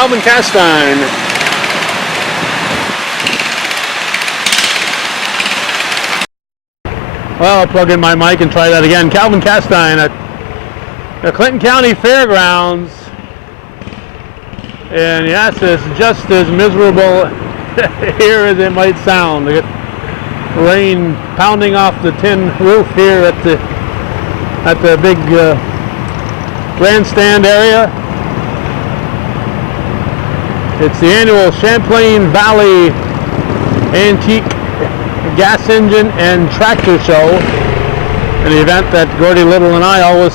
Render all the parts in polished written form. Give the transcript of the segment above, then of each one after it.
Calvin Castine. Well, I'll plug in my mic and try that again. Calvin Castine at the Clinton County Fairgrounds. And yes, it's just as miserable here as it might sound. We get rain pounding off the tin roof here at the big grandstand area. It's the annual Champlain Valley Antique Gas Engine and Tractor Show, an event that Gordy Little and I always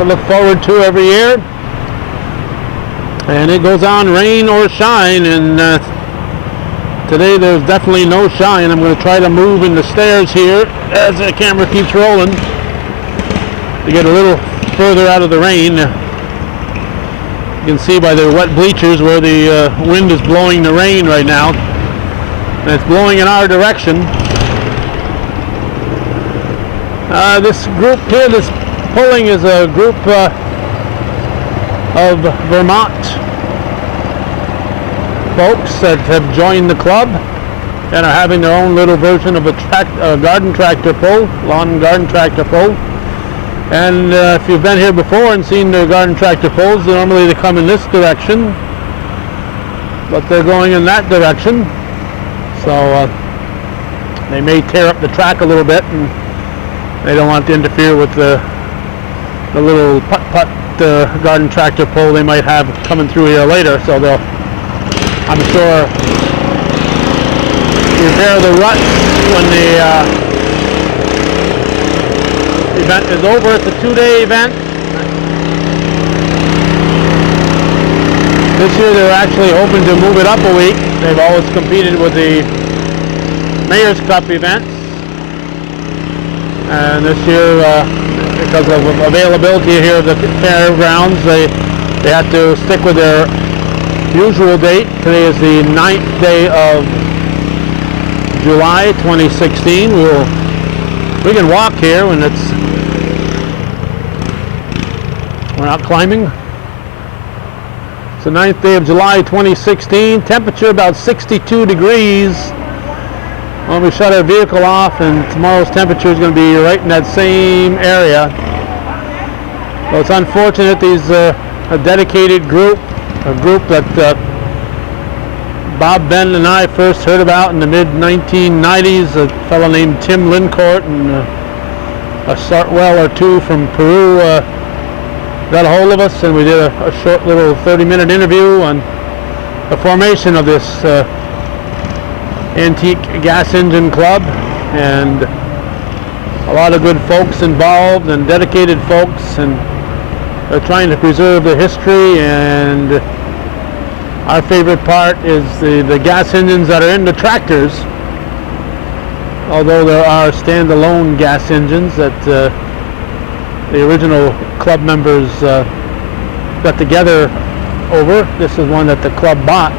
look forward to every year. And it goes on rain or shine, and today there's definitely no shine. I'm going to try to move in the stairs here as the camera keeps rolling to get a little further out of the rain. You can see by the wet bleachers where the wind is blowing the rain right now, and it's blowing in our direction. This group here, this pulling, is a group of Vermont folks that have joined the club and are having their own little version of a garden tractor pull, lawn and garden tractor pull. And if you've been here before and seen the garden tractor pulls, normally they come in this direction, but they're going in that direction, so they may tear up the track a little bit, and they don't want to interfere with the little putt-putt garden tractor pull they might have coming through here later. So they'll, I'm sure, repair the ruts when the event is over. It's a 2-day event. This year they're actually hoping to move it up a week. They've always competed with the Mayor's Cup events, and this year, because of availability here at the fairgrounds, they had to stick with their usual date. Today is the 9th day of July 2016. We can walk here when we're not climbing. It's the 9th day of July 2016. Temperature about 62 degrees. Well, we shut our vehicle off, and tomorrow's temperature is going to be right in that same area. So it's unfortunate these a dedicated group, a group that Bob Ben and I first heard about in the mid-1990s. A fellow named Tim Lincourt and a Sartwell or two from Peru got a hold of us, and we did a short little 30-minute interview on the formation of this antique gas engine club, and a lot of good folks involved and dedicated folks, and they're trying to preserve the history. And our favorite part is the gas engines that are in the tractors, although there are standalone gas engines that the original club members got together over. This is one that the club bought.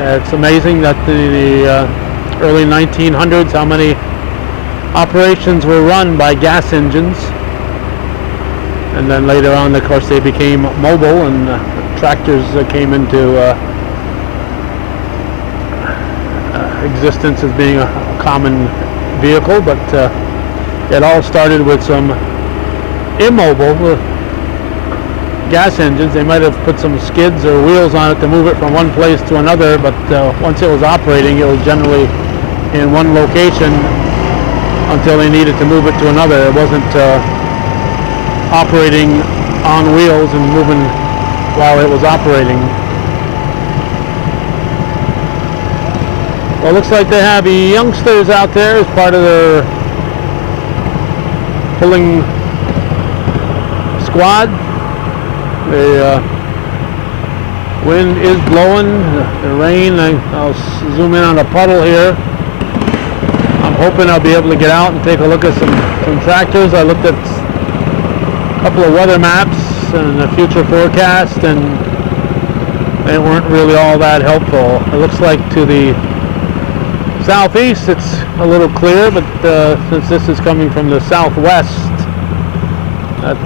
It's amazing that the early 1900s, how many operations were run by gas engines, and then later on, of course, they became mobile, and tractors came into existence as being a common vehicle. But it all started with some immobile gas engines. They might have put some skids or wheels on it to move it from one place to another, but once it was operating, it was generally in one location until they needed to move it to another. It wasn't operating on wheels and moving while it was operating. Well, it looks like they have youngsters out there as part of their pulling squad. The wind is blowing, the rain. I'll zoom in on a puddle here. I'm hoping I'll be able to get out and take a look at some tractors. I looked at a couple of weather maps and a future forecast, and they weren't really all that helpful. It looks like to the southeast it's a little clear, but since this is coming from the southwest, that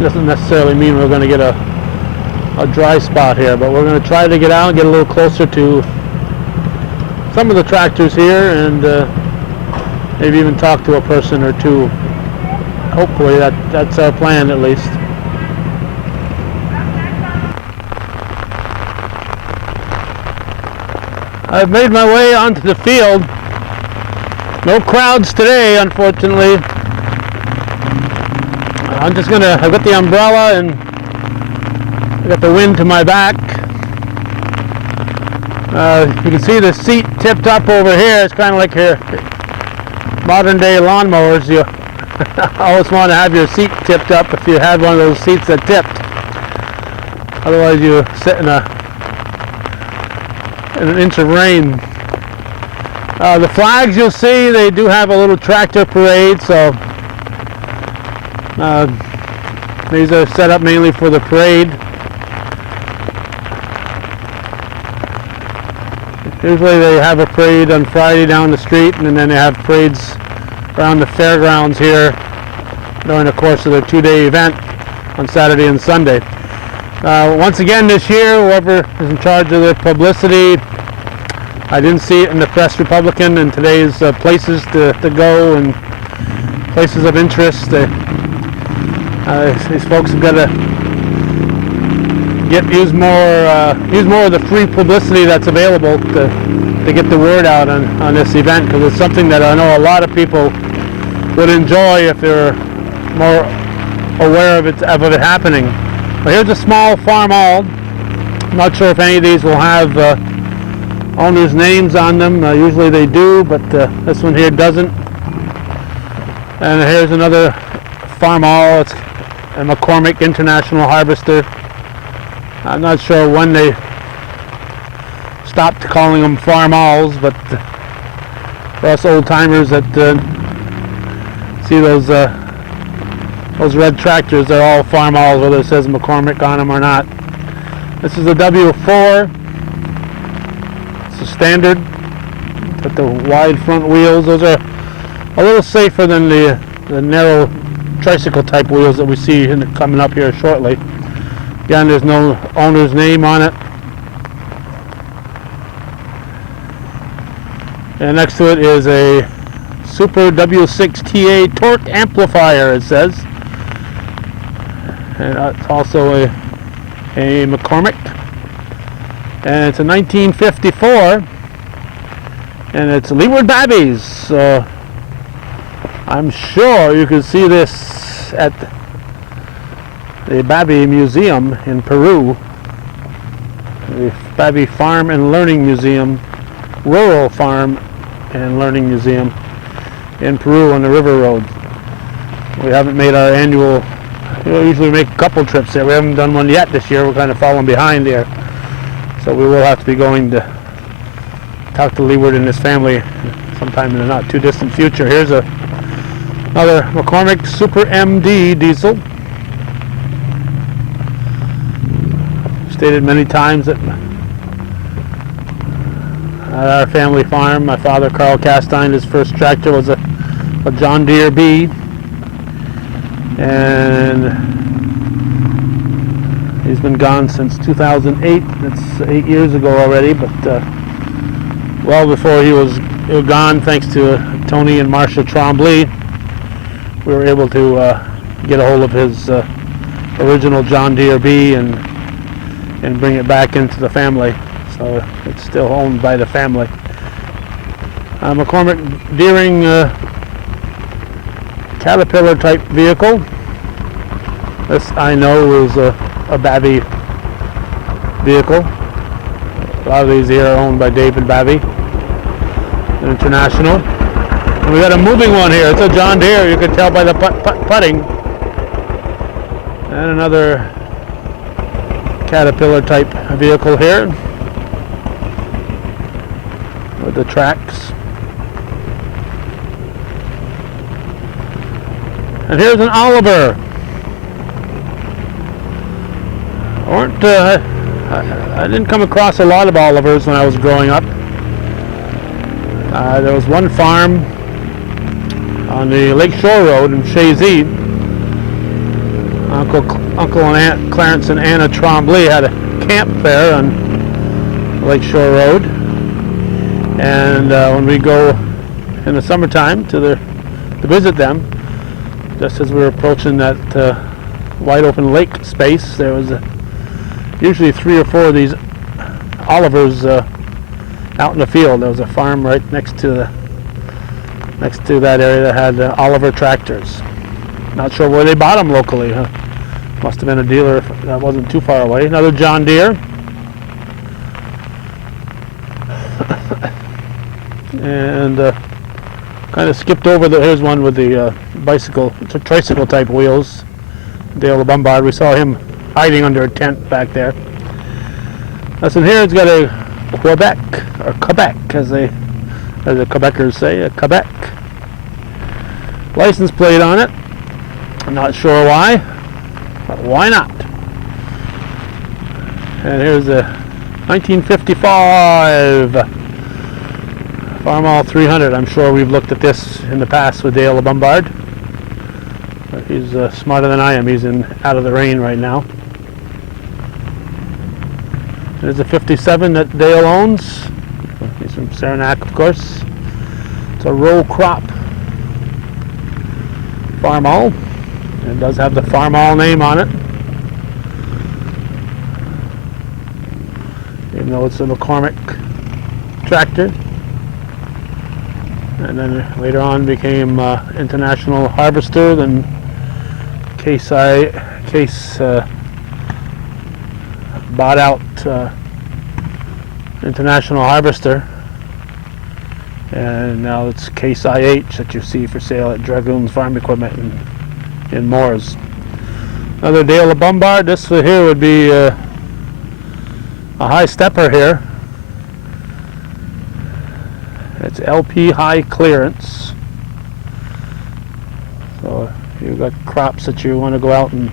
doesn't necessarily mean we're going to get a a dry spot here, but we're going to try to get out and get a little closer to some of the tractors here, and maybe even talk to a person or two. Hopefully that's our plan, at least. I've made my way onto the field. No crowds today, unfortunately. I've got the umbrella and I got the wind to my back. You can see the seat tipped up over here. It's kind of like your modern day lawnmowers. You always want to have your seat tipped up if you had one of those seats that tipped. Otherwise you sit in an inch of rain. The flags you'll see, they do have a little tractor parade, so these are set up mainly for the parade. Usually they have a parade on Friday down the street, and then they have parades around the fairgrounds here during the course of their 2-day event on Saturday and Sunday. Once again this year, whoever is in charge of the publicity, I didn't see it in the Press Republican and today's places to go and places of interest. These folks have got to use more of the free publicity that's available to get the word out on this event, because it's something that I know a lot of people would enjoy if they're more aware of it happening. But here's a small farm hall. I'm not sure if any of these will have owners' names on them. Usually they do, but this one here doesn't. And here's another farm hall. It's a McCormick International Harvester. I'm not sure when they stopped calling them farm halls, but for us old timers that see those red tractors, they're all farm halls, whether it says McCormick on them or not. This is a W4. It's a standard with the wide front wheels. Those are a little safer than the narrow tricycle type wheels that we see coming up here shortly. Again, there's no owner's name on it. And next to it is a Super W6TA torque amplifier, it says. And it's also a McCormick. And it's a 1954. And it's Leeward Babbies. So I'm sure you can see this at the Babby Museum in Peru, the Babby Farm and Learning Museum, Rural Farm and Learning Museum in Peru on the River Road. We haven't made our annual, we usually make a couple trips there. We haven't done one yet this year. We're kind of falling behind there. So we will have to be going to talk to Leeward and his family sometime in the not too distant future. Here's another McCormick Super MD diesel. Stated many times that at our family farm, my father Carl Castine, his first tractor was a John Deere B, and he's been gone since 2008. That's 8 years ago already, but well before he was gone, thanks to Tony and Marcia Trombley, we were able to get a hold of his original John Deere B and bring it back into the family. So it's still owned by the family. McCormick Deering Caterpillar type vehicle. This I know is a Babby vehicle. A lot of these here are owned by David Babby International. And we got a moving one here. It's a John Deere. You can tell by the putting. And another Caterpillar type vehicle here with the tracks. And here's an Oliver. I didn't come across a lot of Olivers when I was growing up. There was one farm on the Lake Shore Road in Chazy Uncle and Aunt Clarence and Anna Trombley had a camp there on Lakeshore Road, and when we go in the summertime to visit them, just as we were approaching that wide open lake space, there was usually 3 or 4 of these Olivers out in the field. There was a farm right next to that area that had Oliver tractors. Not sure where they bought them locally. Must have been a dealer that wasn't too far away. Another John Deere. And kind of skipped over here's one with the tricycle type wheels. Dale the Bombard. We saw him hiding under a tent back there. Listen here, it's got a Quebec, or Quebec as the Quebecers say, a Quebec license plate on it. I'm not sure why, but why not? And here's a 1955 Farmall 300. I'm sure we've looked at this in the past with Dale the Bombard. But he's smarter than I am. He's out of the rain right now. There's a 57 that Dale owns. He's from Saranac, of course. It's a row crop Farmall. It does have the Farmall name on it, even though it's a McCormick tractor. And then later on became International Harvester, then Case bought out International Harvester, and now it's Case IH that you see for sale at Dragoons Farm Equipment in Moores. Another Dale the Bombard. This here would be a high stepper here. It's LP high clearance. So if you've got crops that you want to go out and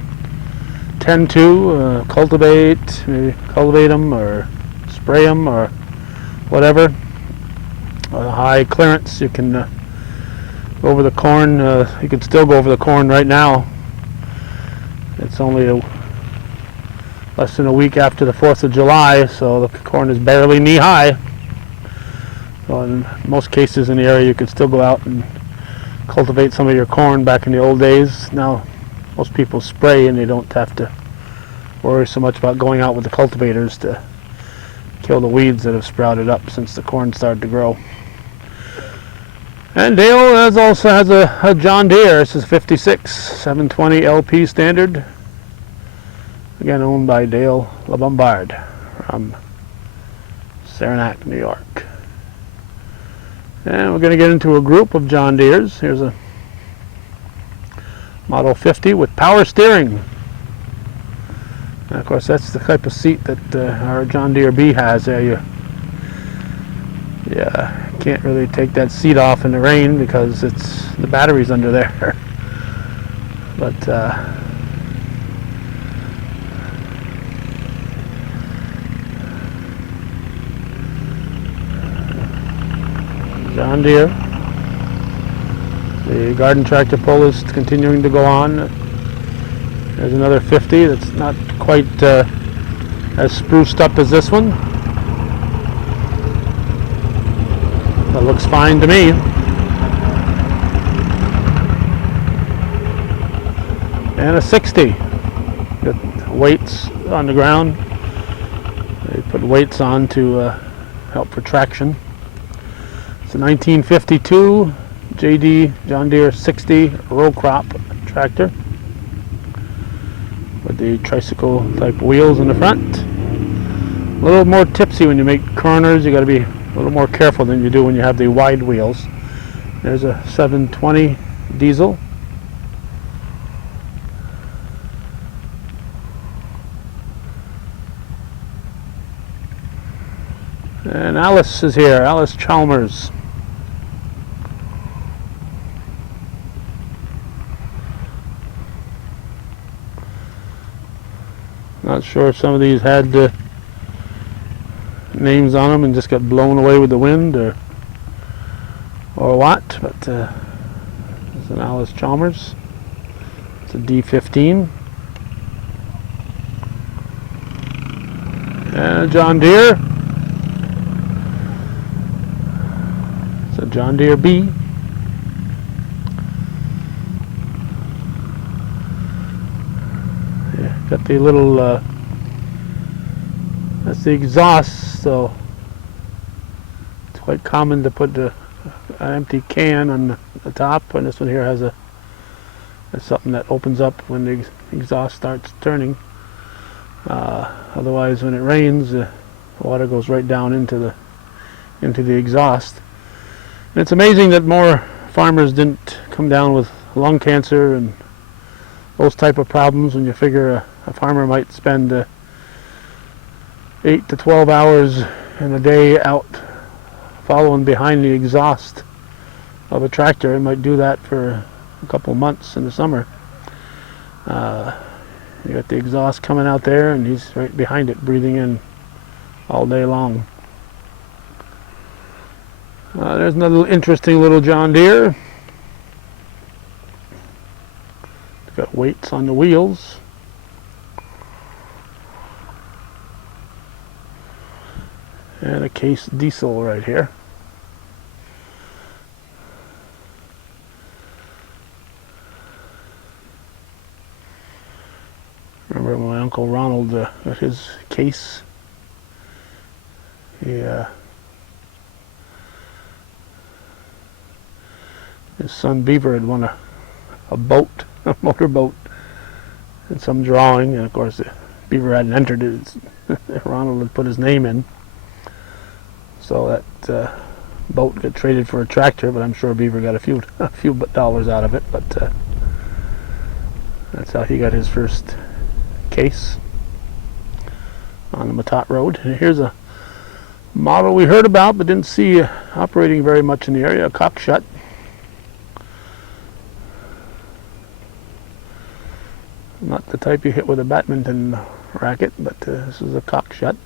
tend to, cultivate, maybe cultivate them or spray them or whatever. High clearance, you can go over the corn. You can still go over the corn right now. It's only less than a week after the 4th of July, so the corn is barely knee high. So in most cases in the area, you can still go out and cultivate some of your corn. Back in the old days, now most people spray and they don't have to worry so much about going out with the cultivators to kill the weeds that have sprouted up since the corn started to grow. And Dale also has a John Deere. This is 56 720 LP standard. Again, owned by Dale the Bombard from Saranac, New York. And we're going to get into a group of John Deeres. Here's a Model 50 with power steering. And of course, that's the type of seat that our John Deere B has there. You can't really take that seat off in the rain because the battery's under there. But John Deere. The garden tractor pull is continuing to go on. There's another 50 that's not quite as spruced up as this one. That looks fine to me. And a 60. Got weights on the ground. They put weights on to help for traction. It's a 1952 JD John Deere 60 row crop tractor with the tricycle type wheels in the front. A little more tipsy when you make corners. You got to be a little more careful than you do when you have the wide wheels. There's a 720 diesel. And Alice is here, Alice Chalmers. Not sure if some of these had names on them and just got blown away with the wind or what, but it's an Alice Chalmers. It's a D15. John Deere. It's a John Deere B. Yeah, got the little, that's the exhaust, so it's quite common to put an empty can on the top, and this one here has something that opens up when the exhaust starts turning. Otherwise, when it rains, the water goes right down into the exhaust. And it's amazing that more farmers didn't come down with lung cancer and those type of problems when you figure a farmer might spend 8 to 12 hours in a day out following behind the exhaust of a tractor. It might do that for a couple months in the summer. You got the exhaust coming out there, and he's right behind it, breathing in all day long. There's another interesting little John Deere. It's got weights on the wheels. And a Case diesel right here. Remember my Uncle Ronald got his Case. His son Beaver had won a boat, a motorboat, in some drawing, and of course Beaver hadn't entered it. Ronald had put his name in, so that boat got traded for a tractor. But I'm sure Beaver got a few dollars out of it. But that's how he got his first Case on the Matot Road. And here's a model we heard about but didn't see operating very much in the area, a cockshut. Not the type you hit with a badminton racket, but this is a cockshut.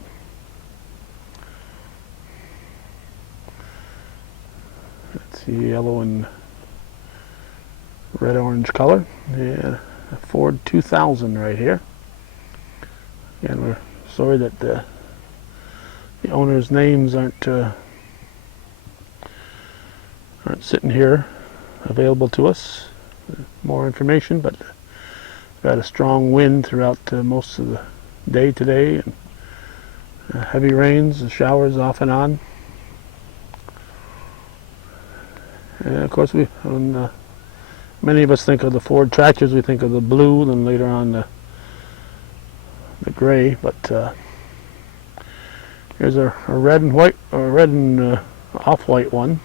It's yellow and red-orange color. Yeah, a Ford 2000 right here. And we're sorry that the owners' names aren't sitting here available to us. More information, but got a strong wind throughout most of the day today, and heavy rains and showers off and on. And of course, many of us think of the Ford tractors, we think of the blue, then later on the gray. But here's a red and white, or red and off-white one,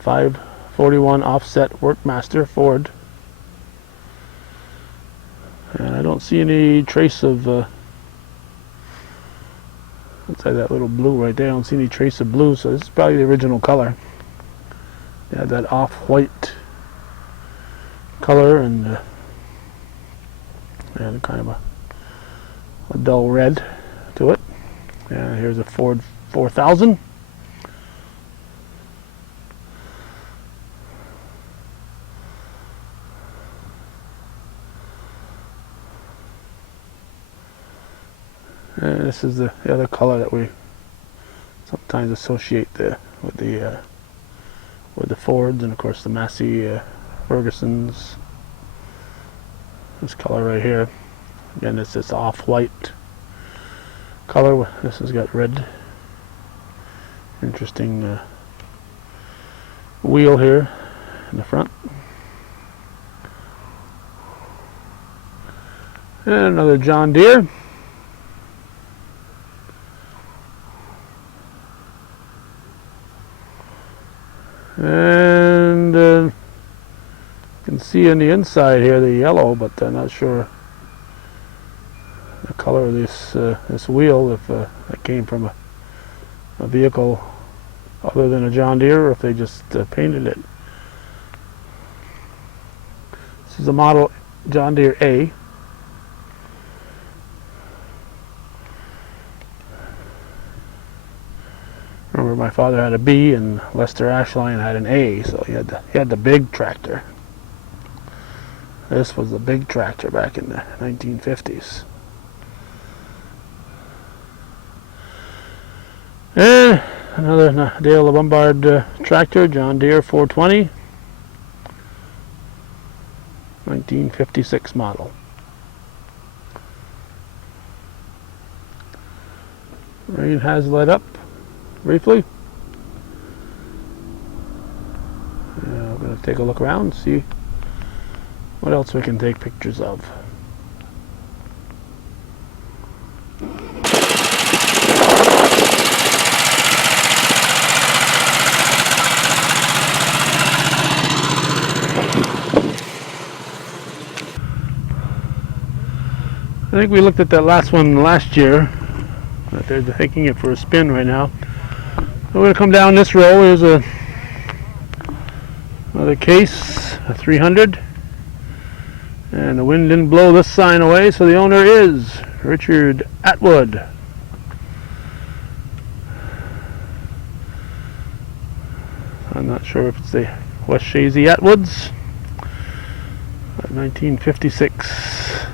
541 offset Workmaster Ford. And I don't see any trace of, let's say that little blue right there, I don't see any trace of blue, so this is probably the original color. Yeah, that off-white color and kind of a dull red to it. And here's a Ford 4000. And this is the other color that we sometimes associate with the Fords, and of course the Massey Fergusons. This color right here, again, it's this off-white color. This has got red. Interesting wheel here in the front. And another John Deere. And you can see on the inside here the yellow, but I'm not sure the color of this wheel, if it came from a vehicle other than a John Deere, or if they just painted it. This is a model John Deere A. Remember, my father had a B and Lester Ashline had an A, so he had the big tractor. This was the big tractor back in the 1950s. And another Dale Lombard tractor, John Deere 420, 1956 model. Rain has let up briefly. I'm going to take a look around, see what else we can take pictures of. I think we looked at that last one last year. They're taking it for a spin right now. We're going to come down this row. Here's another case, a 300. And the wind didn't blow this sign away, so the owner is Richard Atwood. I'm not sure if it's the West Shazy Atwoods. 1956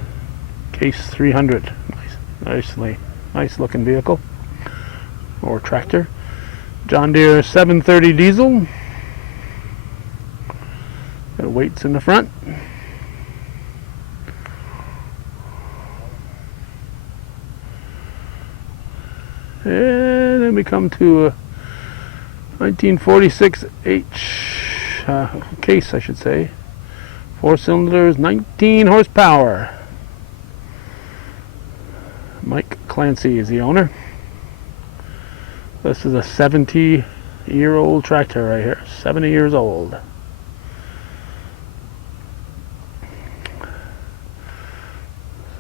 case 300. Nice looking vehicle or tractor. John Deere 730 diesel. Got weights in the front. And then we come to a 1946 case, I should say. 4 cylinders, 19 horsepower. Mike Clancy is the owner. This is a 70-year-old tractor right here. 70 years old.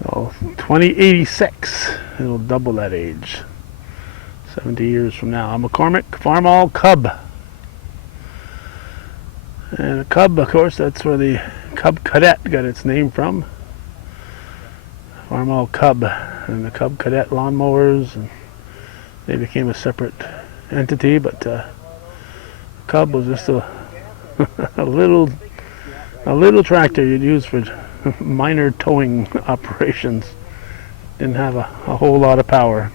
So 2086, it'll double that age. 70 years from now. A McCormick Farmall Cub. And a Cub, of course, that's where the Cub Cadet got its name from. Farmall Cub. And the Cub Cadet lawnmowers, and they became a separate entity, but Cub was just a a little tractor you'd use for minor towing operations. Didn't have a whole lot of power.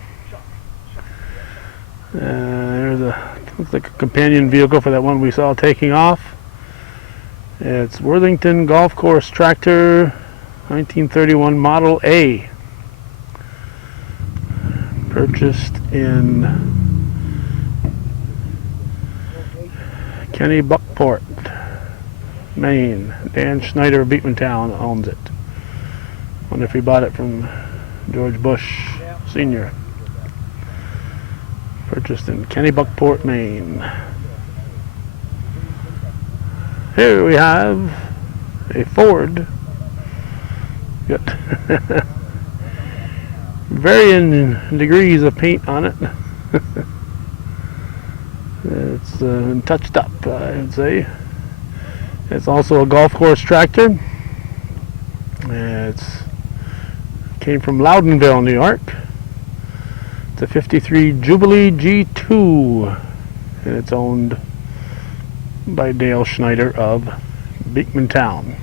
There's looks like a companion vehicle for that one we saw taking off. It's Worthington Golf Course Tractor, 1931 Model A. Purchased in Kennebunkport, Maine. Dan Schneider of Beekmantown owns it. Wonder if he bought it from George Bush Sr. Purchased in Kennebunkport, Maine. Here we have a Ford. Got varying degrees of paint on it. It's been touched up, I would say. It's also a golf course tractor. It came from Loudonville, New York. It's a 53 Jubilee G2, and it's owned by Dale Schneider of Beekmantown.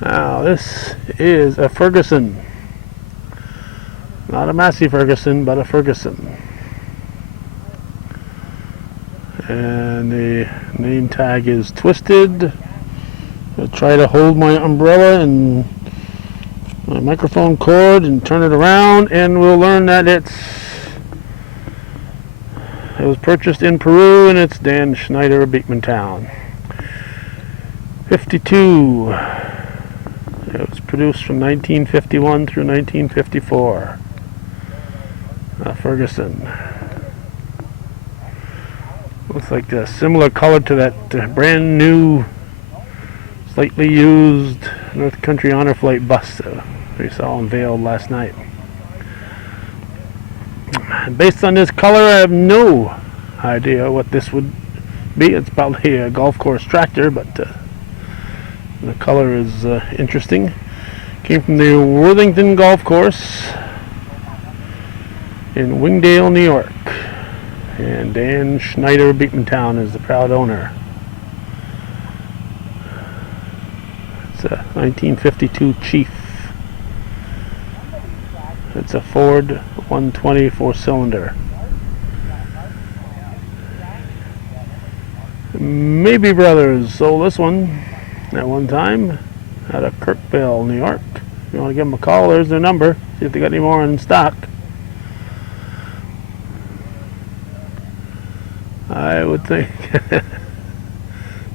Now this is a Ferguson. Not a Massey Ferguson, but a Ferguson. And the name tag is twisted. I'll try to hold my umbrella and my microphone cord and turn it around, and we'll learn that it was purchased in Peru, and it's Dan Schneider of Beekmantown. 52. It was produced from 1951 through 1954. Ferguson. Looks like a similar color to that brand new, slightly used North Country Honor Flight bus we saw unveiled last night. Based on this color, I have no idea what this would be. It's probably a golf course tractor, but the color is interesting. Came from the Worthington Golf Course in Wingdale, New York. And Dan Schneider of Beekmantown is the proud owner. It's a 1952 Chief. It's a Ford 120 4-cylinder. Maybe Brothers sold this one at one time out of Kirkville, New York. If you want to give them a call, there's their number. See if they got any more in stock. I would think I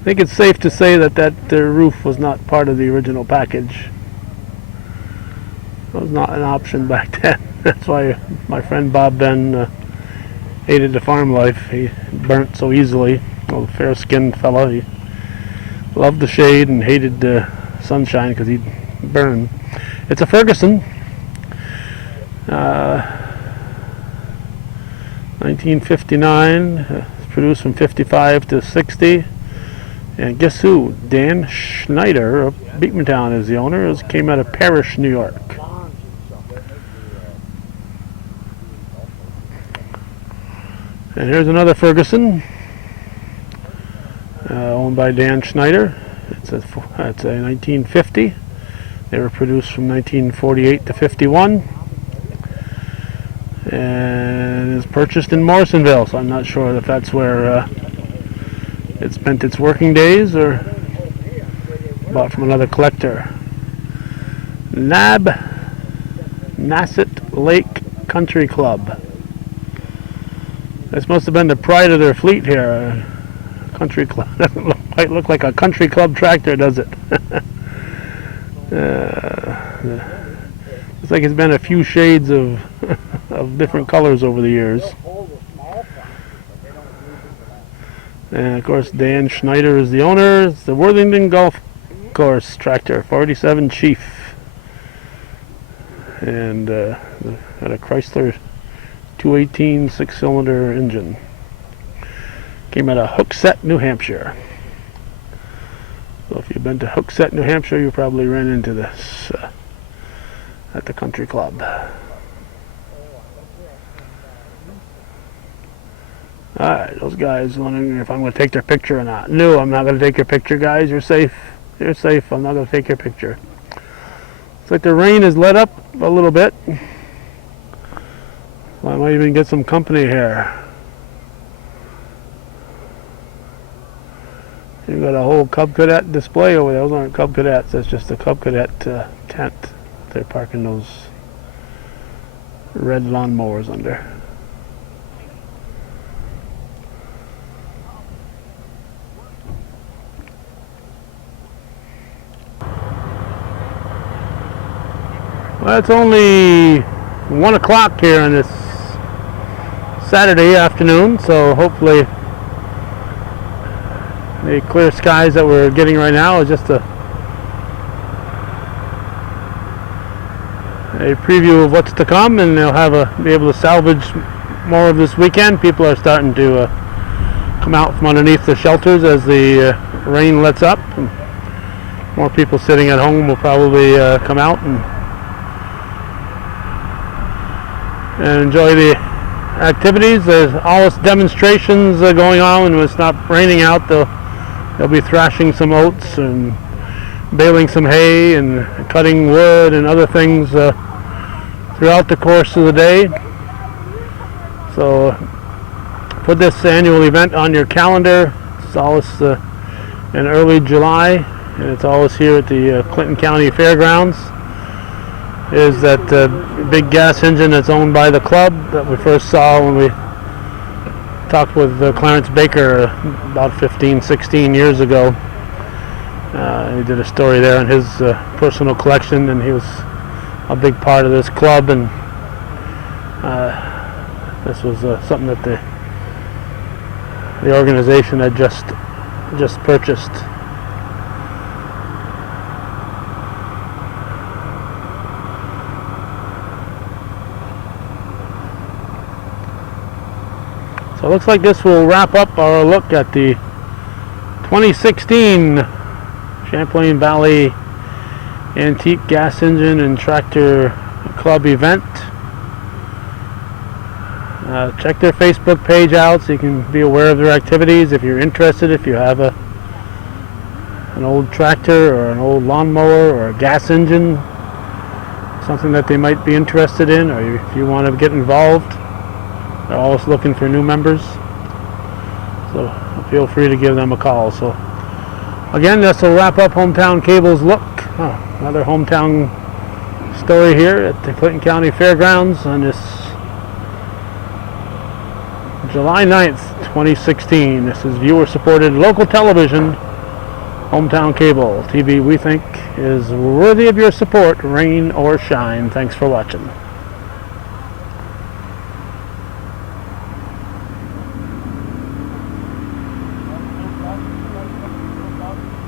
think it's safe to say that their roof was not part of the original package. It was not an option back then. That's why my friend Bob Ben hated the farm life. He burnt so easily. A fair-skinned fella. He loved the shade and hated the sunshine because he'd burn. It's a Ferguson. 1959. It's produced from 55 to 60. And guess who? Dan Schneider of Beekmantown is the owner. It came out of Parrish, New York. And here's another Ferguson. Owned by Dan Schneider. It's a 1950. They were produced from 1948 to 51, and is purchased in Morrisonville. So I'm not sure if that's where it spent its working days or bought from another collector. Nasset Lake Country Club. This must have been the pride of their fleet here. Country club doesn't quite look like a country club tractor, does it? It's like it's been a few shades of of different colors over the years. And of course, Dan Schneider is the owner. It's the Worthington Golf Course tractor, 47 Chief, and had a Chrysler 218 6-cylinder engine. Came out of Hooksett, New Hampshire. So if you've been to Hooksett, New Hampshire, you probably ran into this at the country club. Alright, those guys wondering if I'm going to take their picture or not. No, I'm not going to take your picture, guys. You're safe. You're safe. I'm not going to take your picture. It's like the rain has let up a little bit. So I might even get some company here. You've got a whole Cub Cadet display over there. Those aren't Cub Cadets. That's just a Cub Cadet tent they're parking those red lawnmowers under. Well, it's only 1 o'clock here on this Saturday afternoon, so hopefully the clear skies that we're getting right now is just a preview of what's to come, and they'll be able to salvage more of this weekend. People are starting to come out from underneath the shelters as the rain lets up. And more people sitting at home will probably come out and enjoy the activities. There's always demonstrations going on, and when it's not raining out, they'll be thrashing some oats and baling some hay and cutting wood and other things throughout the course of the day. So put this annual event on your calendar. It's always in early July, and it's always here at the Clinton County Fairgrounds. Is that big gas engine that's owned by the club that we first saw when we talked with Clarence Baker about 15-16 years ago. He did a story there on his personal collection, and he was a big part of this club, and this was something that the organization had just purchased. So it looks like this will wrap up our look at the 2016 Champlain Valley Antique Gas Engine and Tractor Club event. Check their Facebook page out so you can be aware of their activities. If you're interested, if you have an old tractor or an old lawnmower or a gas engine, something that they might be interested in, or if you want to get involved. They're always looking for new members, so feel free to give them a call. So again, this will wrap up Hometown Cable's look. Another hometown story here at the Clinton County Fairgrounds on this July 9th, 2016. This is viewer-supported local television, Hometown Cable TV. We think is worthy of your support, rain or shine. Thanks for watching.